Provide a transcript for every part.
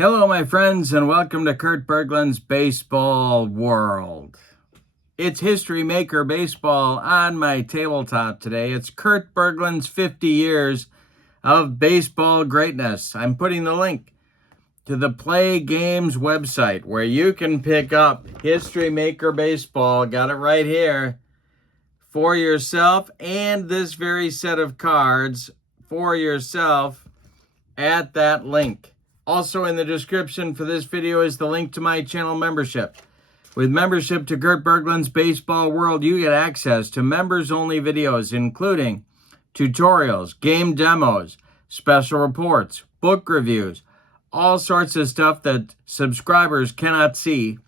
Hello, my friends, and welcome to Kurt Berglund's Baseball World. It's History Maker Baseball on my tabletop today. It's Kurt Berglund's 50 years of baseball greatness. I'm putting the link to the PLAAY Games website where you can pick up History Maker Baseball. Got it right here for yourself, and this very set of cards for yourself at that link. Also in the description for this video is the link to my channel membership. With membership to Kurt Berglund's Baseball World, you get access to members-only videos, including tutorials, game demos, special reports, book reviews, all sorts of stuff that subscribers cannot see.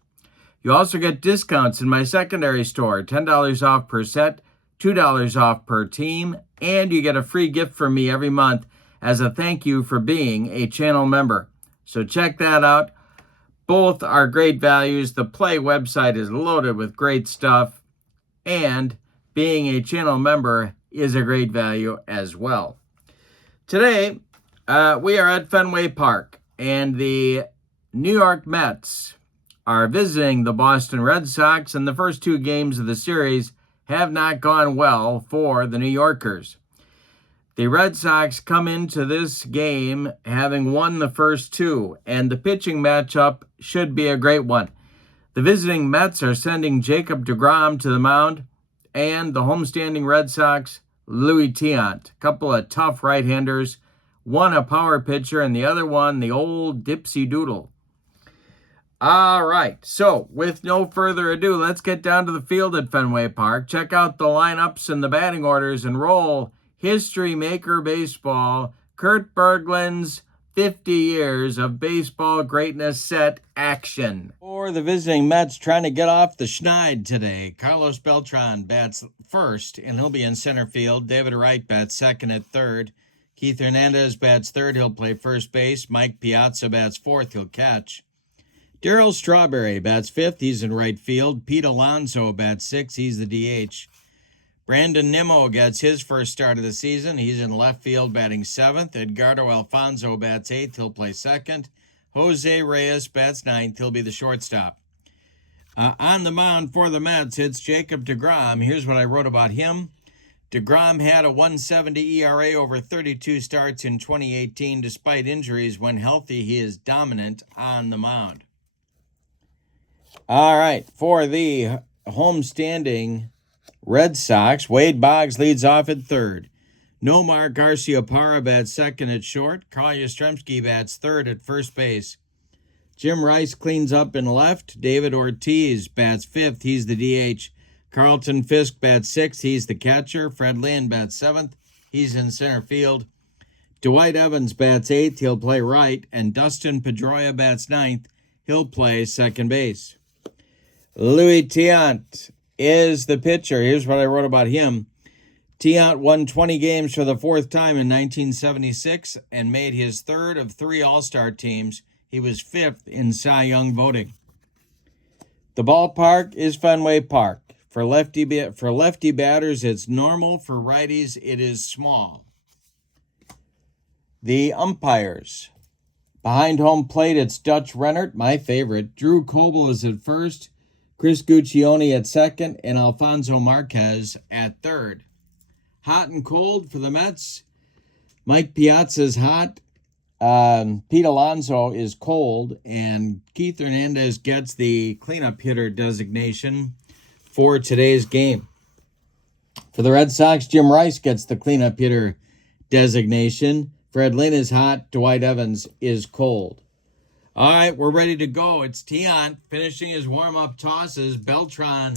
You also get discounts in my secondary store, $10 off per set, $2 off per team, and you get a free gift from me every month as a thank you for being a channel member. So check that out. Both are great values. The PLAAY website is loaded with great stuff, and being a channel member is a great value as well. Today, we are at Fenway Park, and the New York Mets are visiting the Boston Red Sox, and the first two games of the series have not gone well for the New Yorkers. The Red Sox come into this game having won the first two, and the pitching matchup should be a great one. The visiting Mets are sending Jacob deGrom to the mound, and the homestanding Red Sox, Louis Tiant. A couple of tough right-handers, one a power pitcher, and the other one the old dipsy doodle. All right, so with no further ado, let's get down to the field at Fenway Park, check out the lineups and the batting orders, and roll History Maker Baseball, Kurt Berglund's 50 years of baseball greatness set action. For the visiting Mets trying to get off the schneid today, Carlos Beltran bats first, and he'll be in center field. David Wright bats second at third. Keith Hernandez bats third. He'll play first base. Mike Piazza bats fourth. He'll catch. Darryl Strawberry bats fifth. He's in right field. Pete Alonso bats sixth. He's the DH. Brandon Nimmo gets his first start of the season. He's in left field batting seventh. Edgardo Alfonso bats eighth. He'll play second. Jose Reyes bats ninth. He'll be the shortstop. On the mound for the Mets, it's Jacob deGrom. Here's what I wrote about him. deGrom had a 1.70 ERA over 32 starts in 2018. Despite injuries, when healthy, he is dominant on the mound. All right, for the homestanding Red Sox, Wade Boggs leads off at third. Nomar Garciaparra bats second at short. Carl Yastrzemski bats third at first base. Jim Rice cleans up in left. David Ortiz bats fifth. He's the DH. Carlton Fisk bats sixth. He's the catcher. Fred Lynn bats seventh. He's in center field. Dwight Evans bats eighth. He'll play right. And Dustin Pedroia bats ninth. He'll play second base. Louis Tiant is the pitcher. Here's what I wrote about him. Tiant won 20 games for the fourth time in 1976 and made his third of three All-Star teams. He was fifth in Cy Young voting. The ballpark is Fenway Park. For lefty batters, it's normal. For righties, it is small. The umpires. Behind home plate, it's Dutch Rennert, my favorite. Drew Coble is at first. Chris Guccione at second, and Alfonso Marquez at third. Hot and cold for the Mets. Mike Piazza's hot. Pete Alonso is cold, and Keith Hernandez gets the cleanup hitter designation for today's game. For the Red Sox, Jim Rice gets the cleanup hitter designation. Fred Lynn is hot. Dwight Evans is cold. All right, we're ready to go. It's Tiant finishing his warm-up tosses. Beltran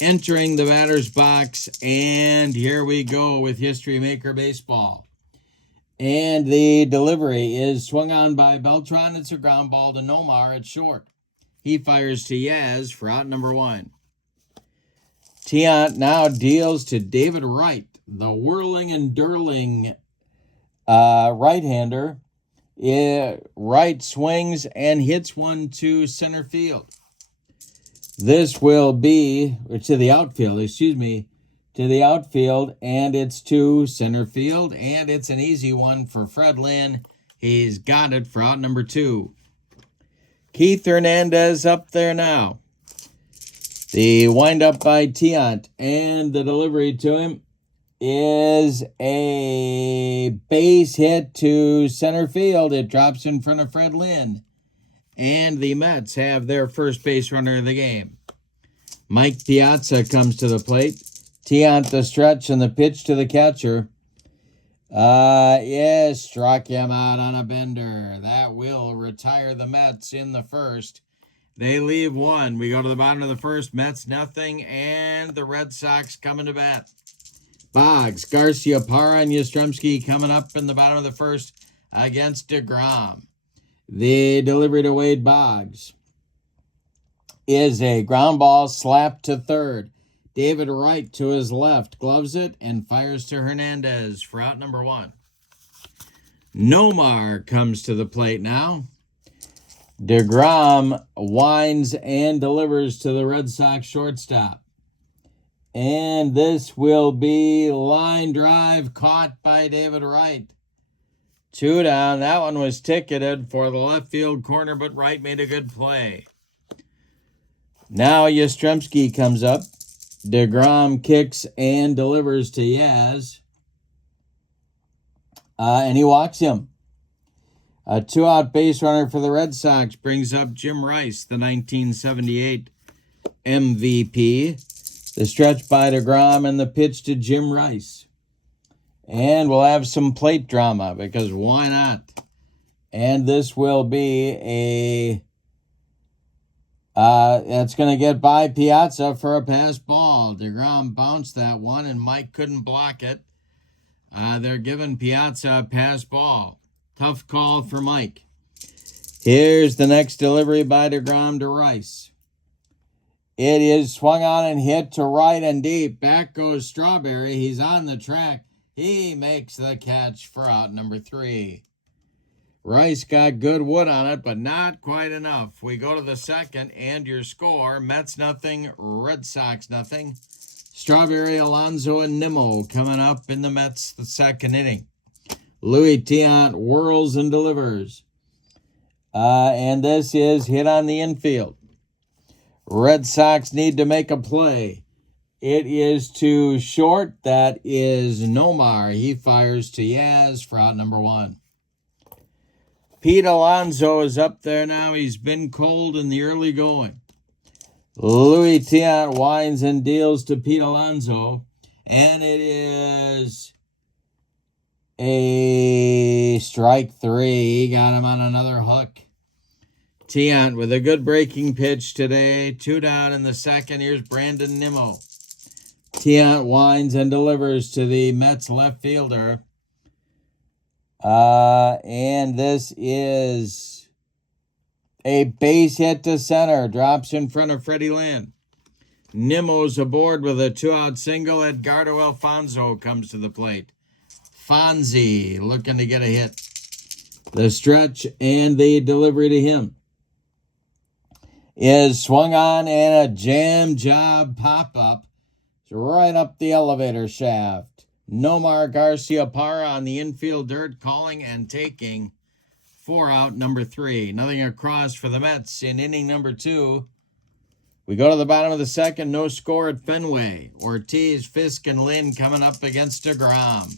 entering the batter's box. And here we go with History Maker Baseball. And the delivery is swung on by Beltran. It's a ground ball to Nomar at short. He fires to Yaz for out number one. Tiant now deals to David Wright, the whirling and dirling right-hander. Wright swings and hits one to center field. This will be to the outfield, and it's to center field, and it's an easy one for Fred Lynn. He's got it for out number two. Keith Hernandez up there now. The windup by Tiant, and the delivery to him is a base hit to center field. It drops in front of Fred Lynn. And the Mets have their first base runner of the game. Mike Piazza comes to the plate. Tiant the stretch and the pitch to the catcher. Yes, struck him out on a bender. That will retire the Mets in the first. They leave one. We go to the bottom of the first. Mets nothing, and the Red Sox coming to bat. Boggs, Garcia, Parra, and Yastrzemski coming up in the bottom of the first against deGrom. The delivery to Wade Boggs is a ground ball slapped to third. David Wright to his left gloves it and fires to Hernandez for out number one. Nomar comes to the plate now. deGrom winds and delivers to the Red Sox shortstop. And this will be line drive caught by David Wright. 2 down. That one was ticketed for the left field corner, but Wright made a good play. Now Yastrzemski comes up. deGrom kicks and delivers to Yaz. And he walks him. A 2-out base runner for the Red Sox brings up Jim Rice, the 1978 MVP. The stretch by deGrom and the pitch to Jim Rice. And we'll have some plate drama because why not? And this will be that's going to get by Piazza for a pass ball. deGrom bounced that one and Mike couldn't block it. They're giving Piazza a pass ball. Tough call for Mike. Here's the next delivery by deGrom to Rice. It is swung on and hit to right and deep. Back goes Strawberry. He's on the track. He makes the catch for out number 3. Rice got good wood on it, but not quite enough. We go to the second, and your score, Mets nothing, Red Sox nothing. Strawberry, Alonso, and Nimmo coming up in the Mets the second inning. Louis Tiant whirls and delivers. And this is hit on the infield. Red Sox need to make a play. It is to short. That is Nomar. He fires to Yaz for out number 1. Pete Alonso is up there now. He's been cold in the early going. Louis Tiant winds and deals to Pete Alonso. And it is a strike 3. He got him on another hook. Tiant with a good breaking pitch today. 2 down in the second. Here's Brandon Nimmo. Tiant winds and delivers to the Mets left fielder. And this is a base hit to center. Drops in front of Freddie Lynn. Nimmo's aboard with a 2-out single. Edgardo Alfonso comes to the plate. Fonzie looking to get a hit. The stretch and the delivery to him is swung on and a jam job pop-up. It's right up the elevator shaft. Nomar Garcia Parra on the infield dirt, calling and taking for out number 3. Nothing across for the Mets in inning number 2. We go to the bottom of the second. No score at Fenway. Ortiz, Fisk, and Lynn coming up against deGrom.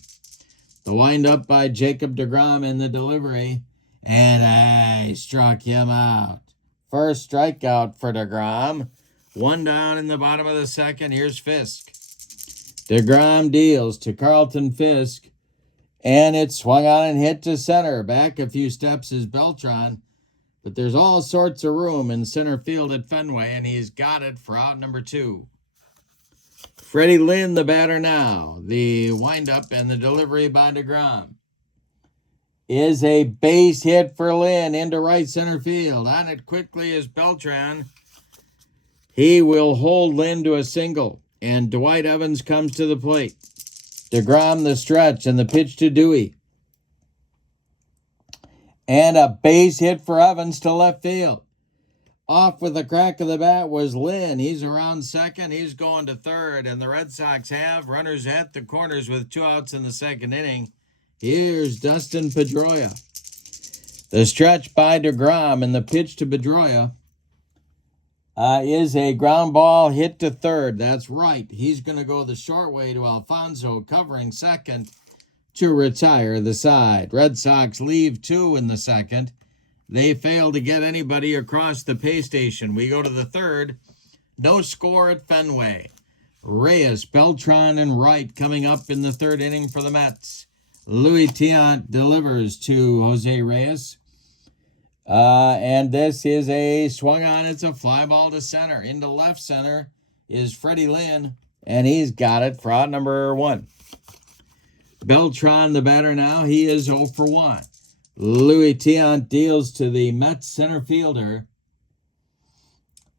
The windup by Jacob deGrom in the delivery. And I struck him out. First strikeout for deGrom. 1 down in the bottom of the second. Here's Fisk. deGrom deals to Carlton Fisk. And it's swung on and hit to center. Back a few steps is Beltran. But there's all sorts of room in center field at Fenway. And he's got it for out number 2. Freddie Lynn, the batter now. The windup and the delivery by deGrom is a base hit for Lynn into right center field. On it quickly is Beltran. He will hold Lynn to a single. And Dwight Evans comes to the plate. deGrom the stretch and the pitch to Dewey. And a base hit for Evans to left field. Off with the crack of the bat was Lynn. He's around second. He's going to third. And the Red Sox have runners at the corners with 2 outs in the second inning. Here's Dustin Pedroia. The stretch by deGrom and the pitch to Pedroia is a ground ball hit to third. That's right. He's going to go the short way to Alfonso, covering second to retire the side. Red Sox leave 2 in the second. They fail to get anybody across the pay station. We go to the third. No score at Fenway. Reyes, Beltran, and Wright coming up in the third inning for the Mets. Louis Tiant delivers to Jose Reyes. And this is a swung on. It's a fly ball to center. Into left center is Freddie Lynn, and he's got it for out number 1. Beltran, the batter now, he is 0 for 1. Louis Tiant deals to the Mets center fielder.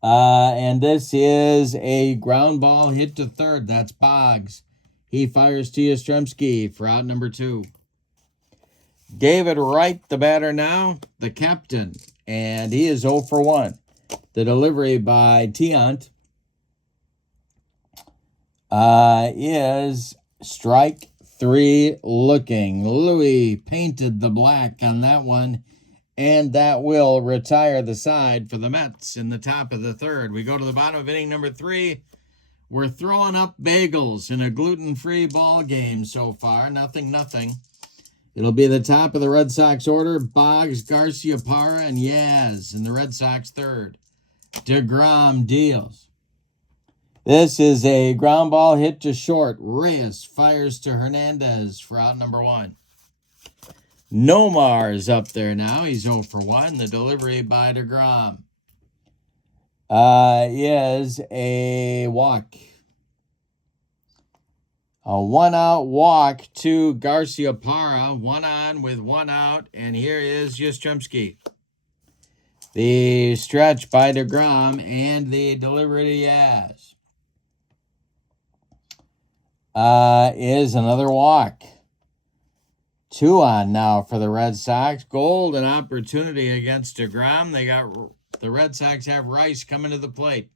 And this is a ground ball hit to third. That's Boggs. He fires to Yastrzemski for out number 2. David Wright, the batter now, the captain, and he is 0 for 1. The delivery by Tiant is strike 3 looking. Louis painted the black on that one, and that will retire the side for the Mets in the top of the third. We go to the bottom of inning number 3. We're throwing up bagels in a gluten-free ball game so far. Nothing. It'll be the top of the Red Sox order. Boggs, Garcia, Parra, and Yaz in the Red Sox third. deGrom deals. This is a ground ball hit to short. Reyes fires to Hernandez for out number 1. Nomar is up there now. He's 0 for 1. The delivery by deGrom is a walk. A 1-out walk to Garcia Parra. 1 on with 1 out. And here is Yastrzemski. The stretch by deGrom and the delivery to Yaz is another walk. 2 on now for the Red Sox. Golden opportunity against deGrom. The Red Sox have Rice coming to the plate.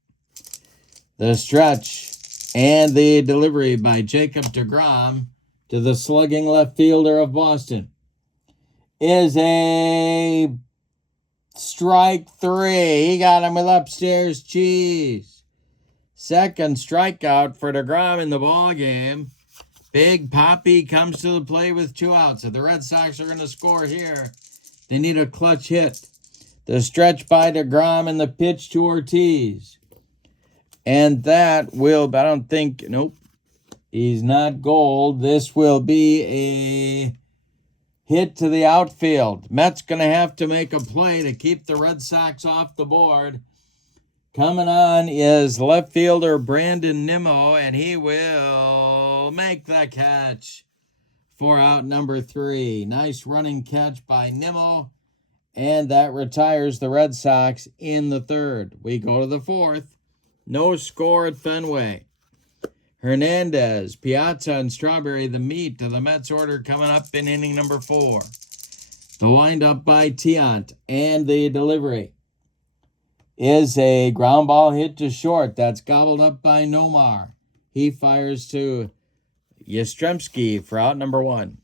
The stretch and the delivery by Jacob deGrom to the slugging left fielder of Boston is a strike 3. He got him with upstairs cheese. Second strikeout for deGrom in the ball game. Big Papi comes to the plate with 2 outs. If the Red Sox are going to score here, they need a clutch hit. The stretch by deGrom and the pitch to Ortiz. And that will, I don't think, nope, he's not gold. This will be a hit to the outfield. Mets going to have to make a play to keep the Red Sox off the board. Coming on is left fielder Brandon Nimmo, and he will make the catch for out number 3. Nice running catch by Nimmo, and that retires the Red Sox in the third. We go to the fourth. No score at Fenway. Hernandez, Piazza, and Strawberry, the meat of the Mets order coming up in inning number 4. The windup by Tiant and the delivery is a ground ball hit to short. That's gobbled up by Nomar. He fires to Yastrzemski for out number 1.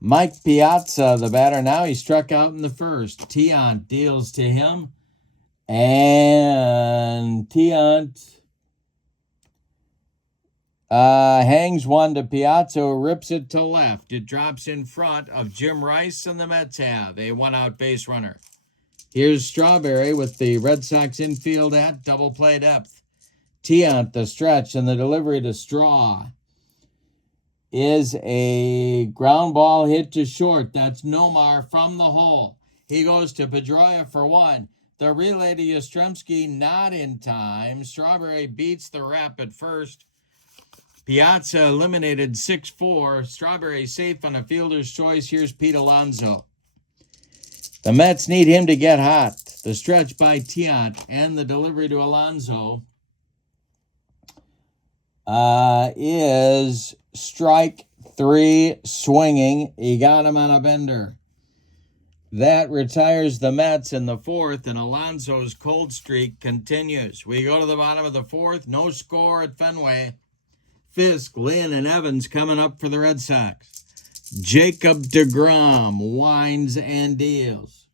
Mike Piazza, the batter now, he struck out in the first. Tiant deals to him. And Tiant hangs one to Piazza, rips it to left. It drops in front of Jim Rice, and the Mets have a 1-out base runner. Here's Strawberry with the Red Sox infield at double play depth. Tiant, the stretch, and the delivery to Straw is a ground ball hit to short. That's Nomar from the hole. He goes to Pedroia for 1. The relay to Yastrzemski not in time. Strawberry beats the rep at first. Piazza eliminated 6-4. Strawberry safe on a fielder's choice. Here's Pete Alonso. The Mets need him to get hot. The stretch by Tiant and the delivery to Alonso is strike 3 swinging. He got him on a bender. That retires the Mets in the fourth, and Alonso's cold streak continues. We go to the bottom of the fourth. No score at Fenway. Fisk, Lynn, and Evans coming up for the Red Sox. Jacob deGrom winds and deals.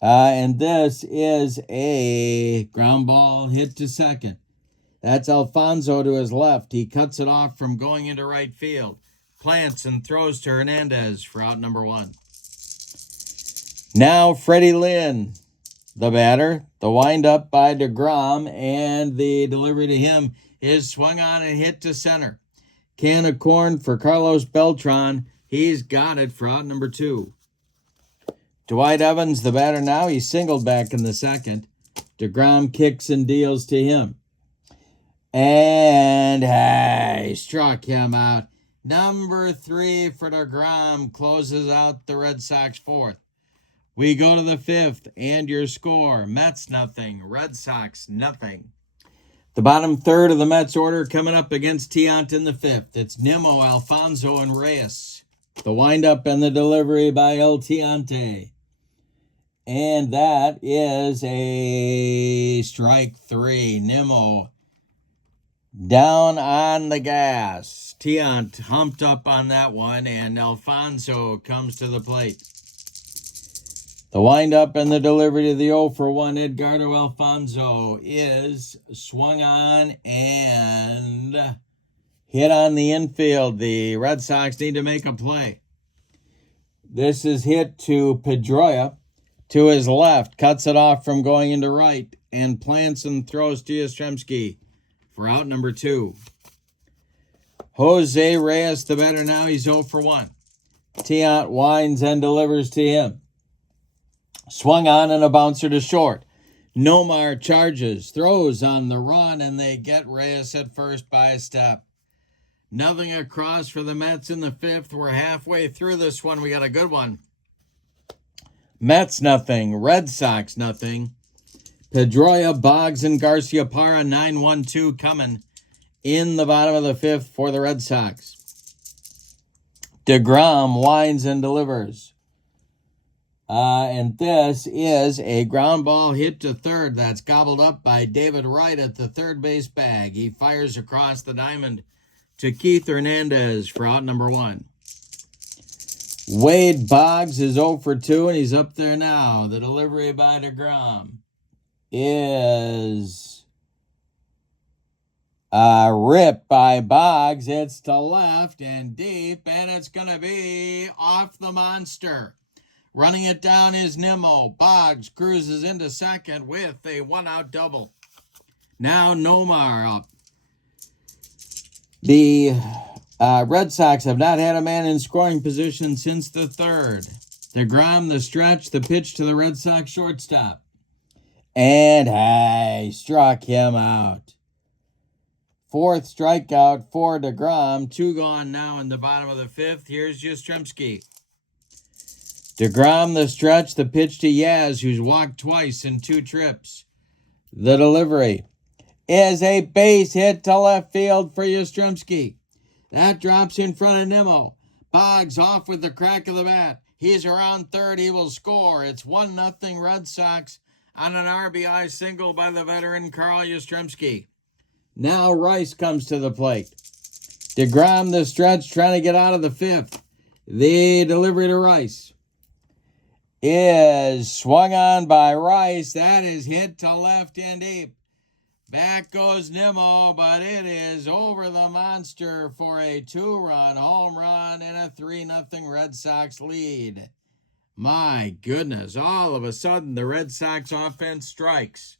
And this is a ground ball hit to second. That's Alfonso to his left. He cuts it off from going into right field. Plants and throws to Hernandez for out number 1. Now Freddie Lynn, the batter. The windup by deGrom, and the delivery to him is swung on and hit to center. Can of corn for Carlos Beltran. He's got it for out number 2. Dwight Evans, the batter now. He's singled back in the second. deGrom kicks and deals to him. And he struck him out. Number 3 for deGrom closes out the Red Sox 4th. We go to the 5th, and your score, Mets nothing, Red Sox nothing. The bottom third of the Mets order coming up against Tiant in the 5th. It's Nimmo, Alfonso, and Reyes. The windup and the delivery by El Tiante. And that is a strike 3. Nimmo down on the gas. Tiant humped up on that one, and Alfonso comes to the plate. The windup and the delivery to the 0-for-1 Edgardo Alfonso is swung on and hit on the infield. The Red Sox need to make a play. This is hit to Pedroia to his left. Cuts it off from going into right and plants and throws to Yastrzemski for out number 2. Jose Reyes, the batter now. He's 0-for-1. Tiant winds and delivers to him. Swung on and a bouncer to short. Nomar charges, throws on the run, and they get Reyes at first by a step. Nothing across for the Mets in the 5th. We're halfway through this one. We got a good one. Mets nothing, Red Sox nothing. Pedroia, Boggs, and Garcia Parra 9-1-2 coming in the bottom of the 5th for the Red Sox. deGrom winds and delivers. And this is a ground ball hit to third. That's gobbled up by David Wright at the third base bag. He fires across the diamond to Keith Hernandez for out number 1. Wade Boggs is 0-for-2, and he's up there now. The delivery by deGrom is ripped by Boggs. It's to left and deep, and it's going to be off the monster. Running it down is Nimmo. Boggs cruises into second with a 1-out double. Now Nomar up. The Red Sox have not had a man in scoring position since the 3rd. deGrom, the stretch, the pitch to the Red Sox shortstop. And he struck him out. 4th strikeout for deGrom. 2 gone now in the bottom of the 5th. Here's Yastrzemski. deGrom, the stretch, the pitch to Yaz, who's walked twice in 2 trips. The delivery is a base hit to left field for Yastrzemski. That drops in front of Nimmo. Boggs off with the crack of the bat. He's around third. He will score. It's 1-0 Red Sox on an RBI single by the veteran Carl Yastrzemski. Now Rice comes to the plate. deGrom, the stretch, trying to get out of the 5th. The delivery to Rice is swung on by Rice. That is hit to left and deep. Back goes Nimmo, but it is over the monster for a 2-run home run and a 3-0 Red Sox lead. My goodness, all of a sudden the Red Sox offense strikes.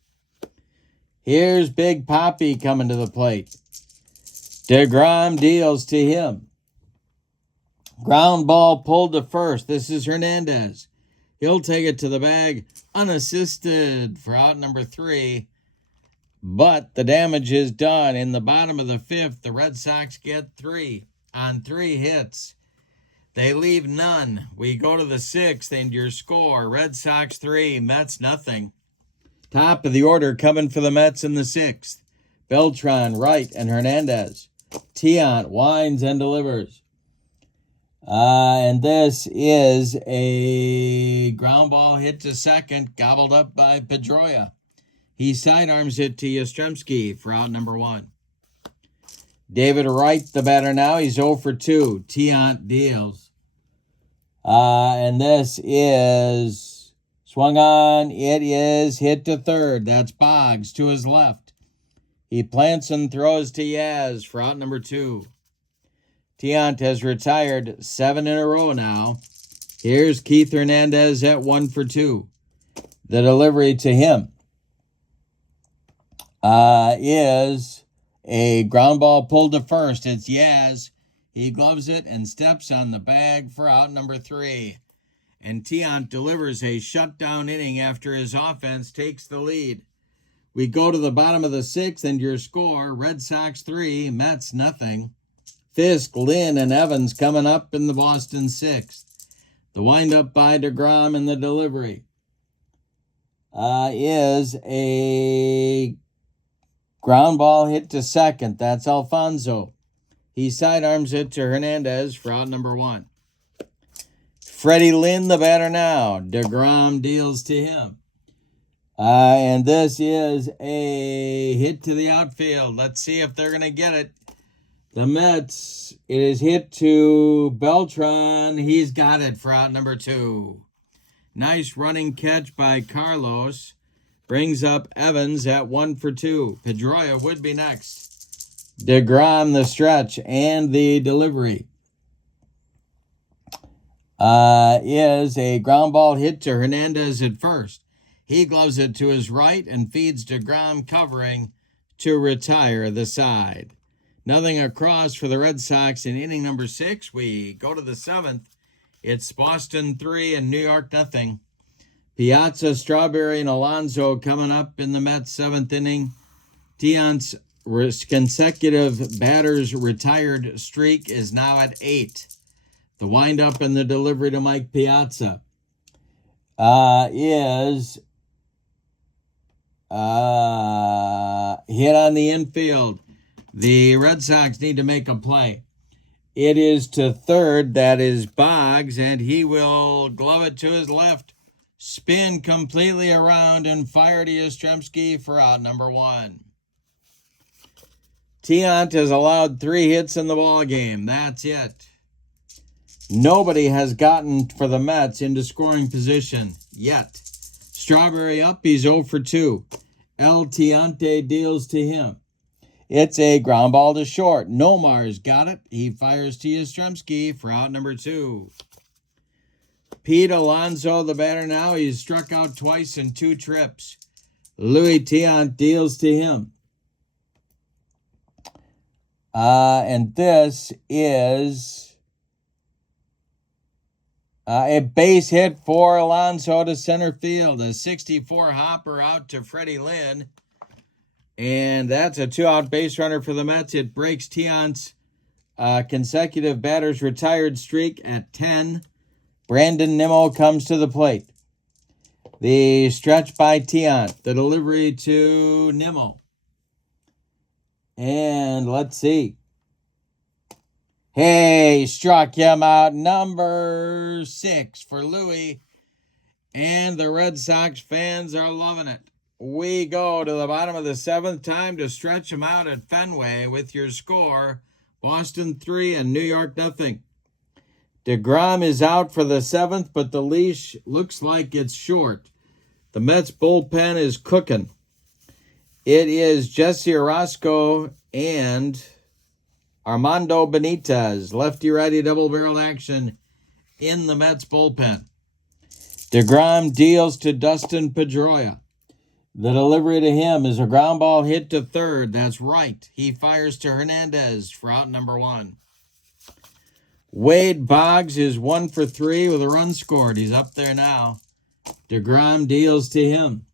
Here's Big Papi coming to the plate. deGrom deals to him. Ground ball pulled to first. This is Hernandez. He'll take it to the bag unassisted for out number 3. But the damage is done. In the bottom of the 5th, the Red Sox get 3 on 3 hits. They leave none. We go to the 6th, and your score, Red Sox 3, Mets nothing. Top of the order coming for the Mets in the 6th. Beltran, Wright, and Hernandez. Tiant winds and delivers. And this is a ground ball hit to second, gobbled up by Pedroia. He sidearms it to Yastrzemski for out number 1. David Wright, the batter now. He's 0 for 2. Tiant deals. And this is swung on. It is hit to third. That's Boggs to his left. He plants and throws to Yaz for out number 2. Tiant has retired 7 in a row now. Here's Keith Hernandez at 1 for 2. The delivery to him is a ground ball pulled to first. It's Yaz. He gloves it and steps on the bag for out number 3. And Tiant delivers a shutdown inning after his offense takes the lead. We go to the bottom of the 6th, and your score, Red Sox 3, Mets nothing. Fisk, Lynn, and Evans coming up in the Boston 6th. The windup by deGrom and the delivery is a ground ball hit to second. That's Alfonso. He sidearms it to Hernandez for out number 1. Freddie Lynn, the batter now. deGrom deals to him. And this is a hit to the outfield. Let's see if they're going to get it. The Mets, it is hit to Beltran. He's got it for out number 2. Nice running catch by Carlos. Brings up Evans at 1 for 2. Pedroia would be next. deGrom, the stretch, and the delivery is a ground ball hit to Hernandez at first. He gloves it to his right and feeds deGrom covering to retire the side. Nothing across for the Red Sox in inning number 6. We go to the 7th. It's Boston 3 and New York nothing. Piazza, Strawberry, and Alonso coming up in the Mets 7th inning. Tiant's consecutive batters retired streak is now at 8. The windup and the delivery to Mike Piazza is hit on the infield. The Red Sox need to make a play. It is to third. That is Boggs, and he will glove it to his left. Spin completely around and fire to Yastrzemski for out number 1. Tiant has allowed 3 hits in the ball game. That's it. Nobody has gotten for the Mets into scoring position yet. Strawberry up. He's 0 for 2. El Tiante deals to him. It's a ground ball to short. Nomar's got it. He fires to Yastrzemski for out number 2. Pete Alonso, the batter now. He's struck out twice in 2 trips. Louis Tiant deals to him. And this is a base hit for Alonso to center field. A 64 hopper out to Freddie Lynn. And that's a 2-out base runner for the Mets. It breaks Tiant's consecutive batters retired streak at 10. Brandon Nimmo comes to the plate. The stretch by Tiant. The delivery to Nimmo. And let's see. Hey, struck him out. Number 6 for Louis. And the Red Sox fans are loving it. We go to the bottom of the 7th. Time to stretch them out at Fenway with your score. Boston 3 and New York nothing. deGrom is out for the 7th, but the leash looks like it's short. The Mets bullpen is cooking. It is Jesse Orozco and Armando Benitez. Lefty-righty double-barrel action in the Mets bullpen. deGrom deals to Dustin Pedroia. The delivery to him is a ground ball hit to third. That's right. He fires to Hernandez for out number 1. Wade Boggs is 1 for 3 with a run scored. He's up there now. deGrom deals to him.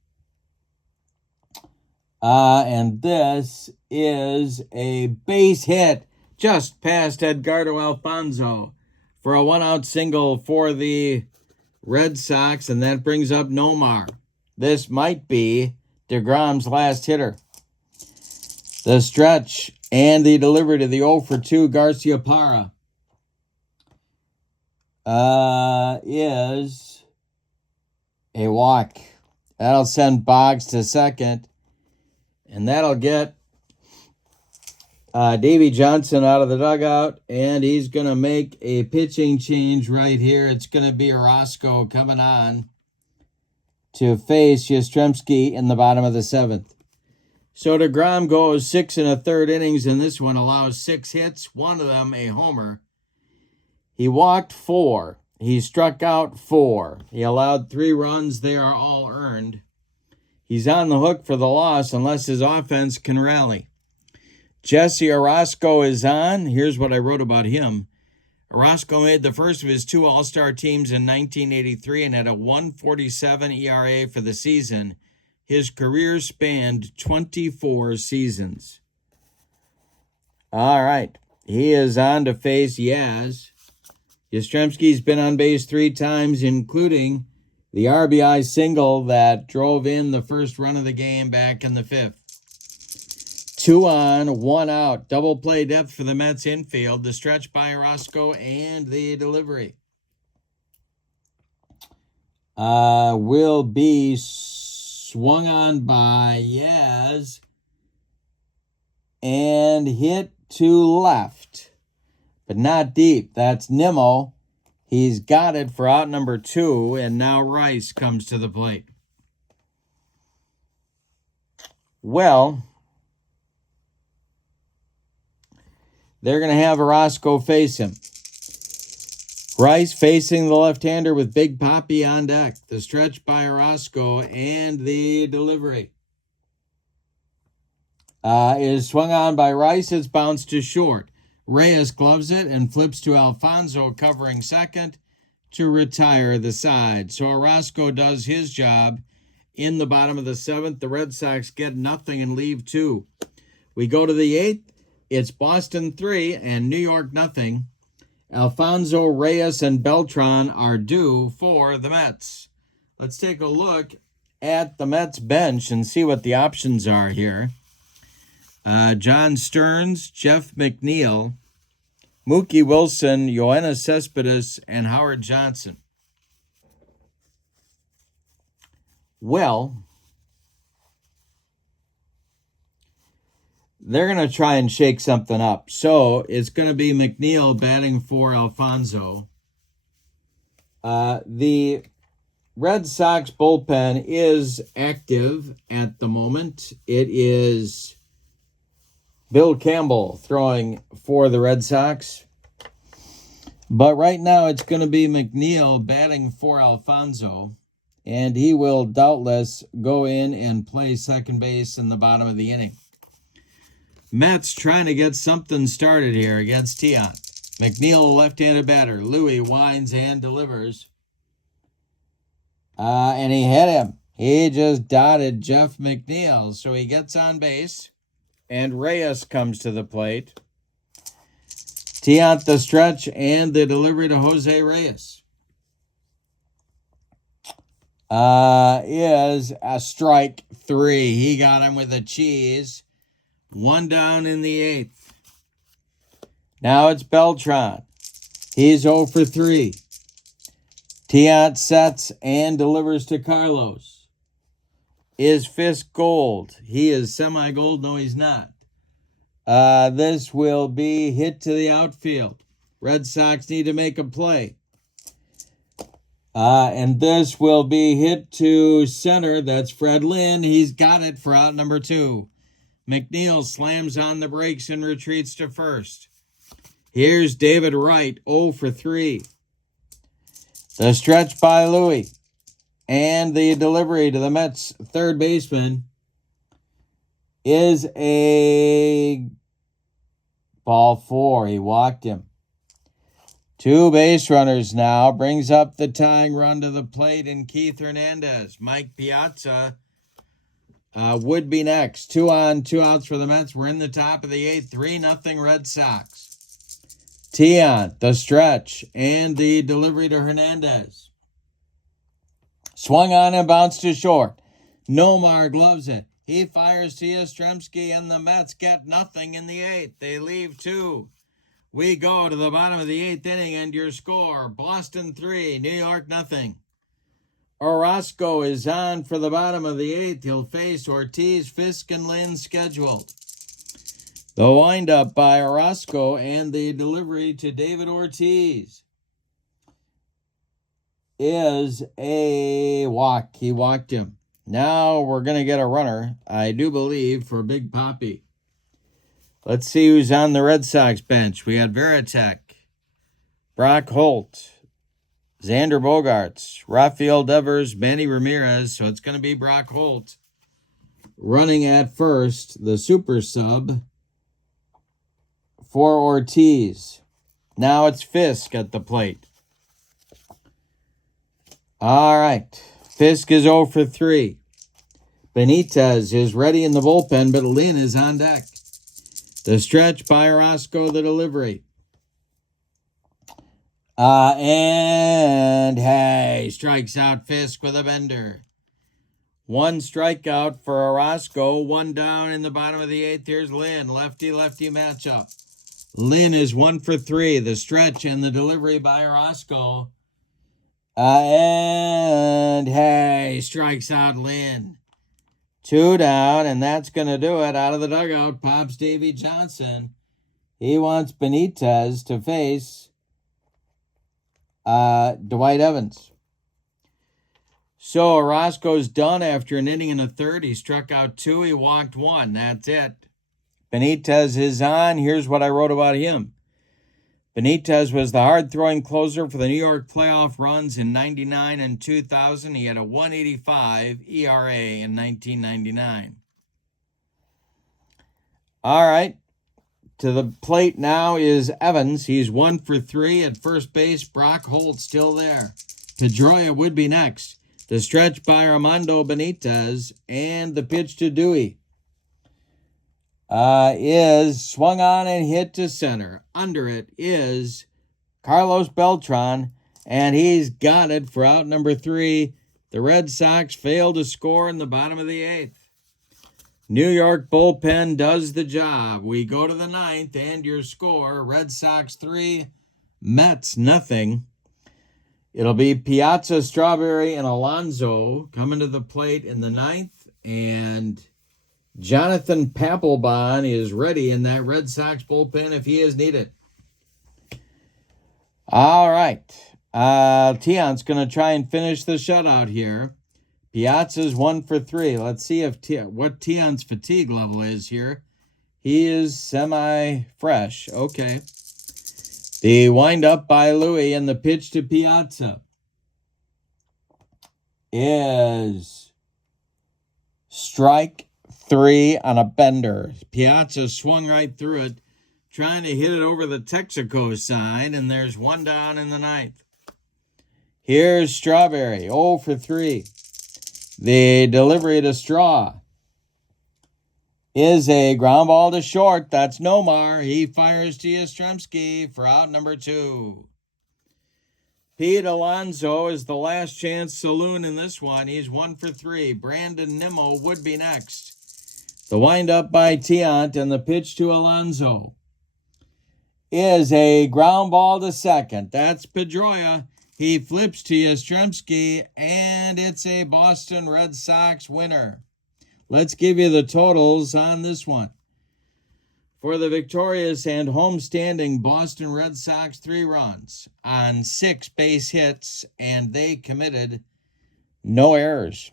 And this is a base hit just past Edgardo Alfonso for a 1-out single for the Red Sox, and that brings up Nomar. This might be deGrom's last hitter. The stretch and the delivery to the 0 for 2 Garcia Parra is a walk. That'll send Boggs to second, and that'll get Davey Johnson out of the dugout, and he's going to make a pitching change right here. It's going to be Orozco coming on to face Yastrzemski in the bottom of the 7th. So deGrom goes 6 1/3 innings, and this one allows 6 hits, one of them a homer. He walked 4. He struck out 4. He allowed 3 runs. They are all earned. He's on the hook for the loss unless his offense can rally. Jesse Orozco is on. Here's what I wrote about him. Orozco made the first of his 2 All-Star teams in 1983 and had a 1.47 ERA for the season. His career spanned 24 seasons. All right. He is on to face Yaz. Yastrzemski's been on base 3 times, including the RBI single that drove in the first run of the game back in the 5th. 2 on, 1 out. Double play depth for the Mets infield. The stretch by Orozco and the delivery will be swung on by Yaz and hit to left, but not deep. That's Nimmo. He's got it for out number 2, and now Rice comes to the plate. Well, they're going to have Orozco face him. Rice facing the left-hander with Big Papi on deck. The stretch by Orozco and the delivery is swung on by Rice. It's bounced to short. Reyes gloves it and flips to Alfonso covering second to retire the side. So Orozco does his job in the bottom of the 7th. The Red Sox get nothing and leave 2. We go to the 8th. It's Boston 3 and New York nothing. Alfonso, Reyes, and Beltran are due for the Mets. Let's take a look at the Mets bench and see what the options are here. John Stearns, Jeff McNeil, Mookie Wilson, Yoenis Cespedes, and Howard Johnson. Well, they're going to try and shake something up. So it's going to be McNeil batting for Alfonso. The Red Sox bullpen is active at the moment. It is Bill Campbell throwing for the Red Sox. But right now it's going to be McNeil batting for Alfonso. And he will doubtless go in and play second base in the bottom of the inning. Mets trying to get something started here against Tiant. McNeil, left-handed batter. Louis winds and delivers. And he hit him. He just dotted Jeff McNeil. So he gets on base. And Reyes comes to the plate. Tiant the stretch and the delivery to Jose Reyes. Is a strike 3. He got him with a cheese. 1 down in the 8th. Now it's Beltran. He's 0 for 3. Tiant sets and delivers to Carlos. Is Fisk gold? He is semi-gold. No, he's not. This will be hit to the outfield. Red Sox need to make a play. And this will be hit to center. That's Fred Lynn. He's got it for out number 2. McNeil slams on the brakes and retreats to first. Here's David Wright, 0 for 3. The stretch by Louis. And the delivery to the Mets' third baseman is a ball 4. He walked him. 2 base runners now. Brings up the tying run to the plate in Keith Hernandez. Mike Piazza would be next. 2 on, 2 outs for the Mets. We're in the top of the 8th. 3-0 Red Sox. Tiant, the stretch, and the delivery to Hernandez. Swung on and bounced to short. Nomar gloves it. He fires to Yastrzemski, and the Mets get nothing in the 8th. They leave 2. We go to the bottom of the 8th inning, and your score, Boston 3, New York nothing. Orozco is on for the bottom of the 8th. He'll face Ortiz, Fisk, and Lynn scheduled. The windup by Orozco and the delivery to David Ortiz is a walk. He walked him. Now we're going to get a runner, I do believe, for Big Papi. Let's see who's on the Red Sox bench. We got Veritek, Brock Holt, Xander Bogaerts, Rafael Devers, Manny Ramirez. So it's going to be Brock Holt running at first, the super sub for Ortiz. Now it's Fisk at the plate. All right. Fisk is 0 for 3. Benitez is ready in the bullpen, but Lynn is on deck. The stretch by Orozco, the delivery. And hey, strikes out Fisk with a bender. 1 strikeout for Orozco, 1 down in the bottom of the 8th. Here's Lynn, lefty-lefty matchup. Lynn is 1 for 3. The stretch and the delivery by Orozco. And hey, strikes out Lynn. 2 down, and that's going to do it. Out of the dugout pops Davey Johnson. He wants Benitez to face Dwight Evans. So Orozco's done after an inning and a third. He struck out 2. He walked 1. That's it. Benitez is on. Here's what I wrote about him. Benitez was the hard-throwing closer for the New York playoff runs in 99 and 2000. He had a 1.85 ERA in 1999. All right. To the plate now is Evans. He's 1 for 3 at first base. Brock Holt still there. Pedroia would be next. The stretch by Armando Benitez, and the pitch to Dewey is swung on and hit to center. Under it is Carlos Beltran, and he's got it for out number 3. The Red Sox failed to score in the bottom of the 8th. New York bullpen does the job. We go to the 9th, and your score, Red Sox 3, Mets nothing. It'll be Piazza, Strawberry, and Alonso coming to the plate in the 9th, and Jonathan Papelbon is ready in that Red Sox bullpen if he is needed. All right. Tiant's going to try and finish the shutout here. Piazza's 1 for 3. Let's see if what Tiant's fatigue level is here. He is semi-fresh. Okay. The windup by Louis and the pitch to Piazza is strike 3 on a bender. Piazza swung right through it, trying to hit it over the Texaco side, and there's 1 down in the 9th. Here's Strawberry, 0 for 3. The delivery to Straw is a ground ball to short. That's Nomar. He fires to Yastrzemski for out number 2. Pete Alonso is the last chance saloon in this one. He's 1 for 3. Brandon Nimmo would be next. The windup by Tiant and the pitch to Alonso is a ground ball to second. That's Pedroia. He flips to Yastrzemski, and it's a Boston Red Sox winner. Let's give you the totals on this one. For the victorious and homestanding Boston Red Sox, 3 runs on 6 base hits, and they committed no errors.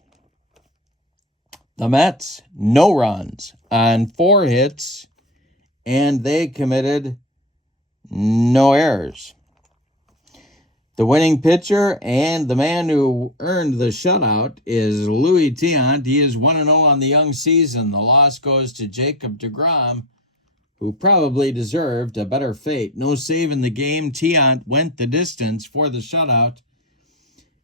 The Mets, no runs on 4 hits, and they committed no errors. The winning pitcher and the man who earned the shutout is Louis Tiant. He is 1-0 on the young season. The loss goes to Jacob deGrom, who probably deserved a better fate. No save in the game. Tiant went the distance for the shutout.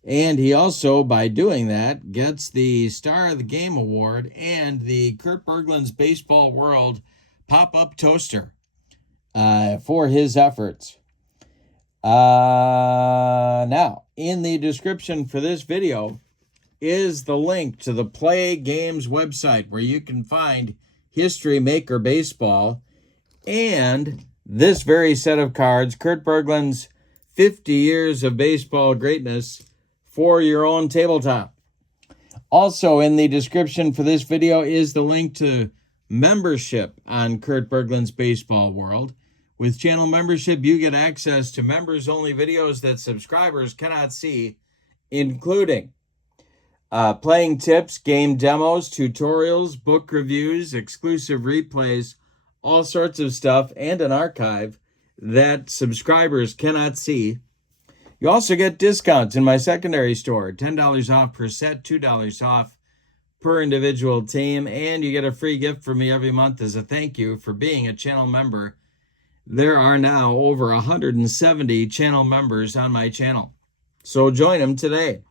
And he also, by doing that, gets the Star of the Game Award and the Kurt Berglund's Baseball World pop-up toaster for his efforts. Now, in the description for this video is the link to the PLAAY Games website where you can find History Maker Baseball and this very set of cards, Kurt Berglund's 50 Years of Baseball Greatness, for your own tabletop. Also in the description for this video is the link to membership on Kurt Berglund's Baseball World. With channel membership, you get access to members-only videos that subscribers cannot see, including playing tips, game demos, tutorials, book reviews, exclusive replays, all sorts of stuff, and an archive that subscribers cannot see. You also get discounts in my secondary store, $10 off per set, $2 off per individual team, and you get a free gift from me every month as a thank you for being a channel member. There are now over 170 channel members on my channel, so join them today.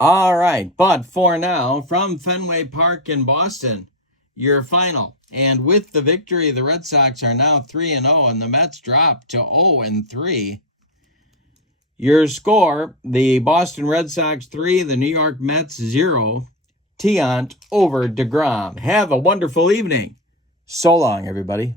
All right, but for now, from Fenway Park in Boston, your final. And with the victory, the Red Sox are now 3-0, and the Mets drop to 0-3. Your score, the Boston Red Sox 3, the New York Mets 0. Tiant over deGrom. Have a wonderful evening. So long, everybody.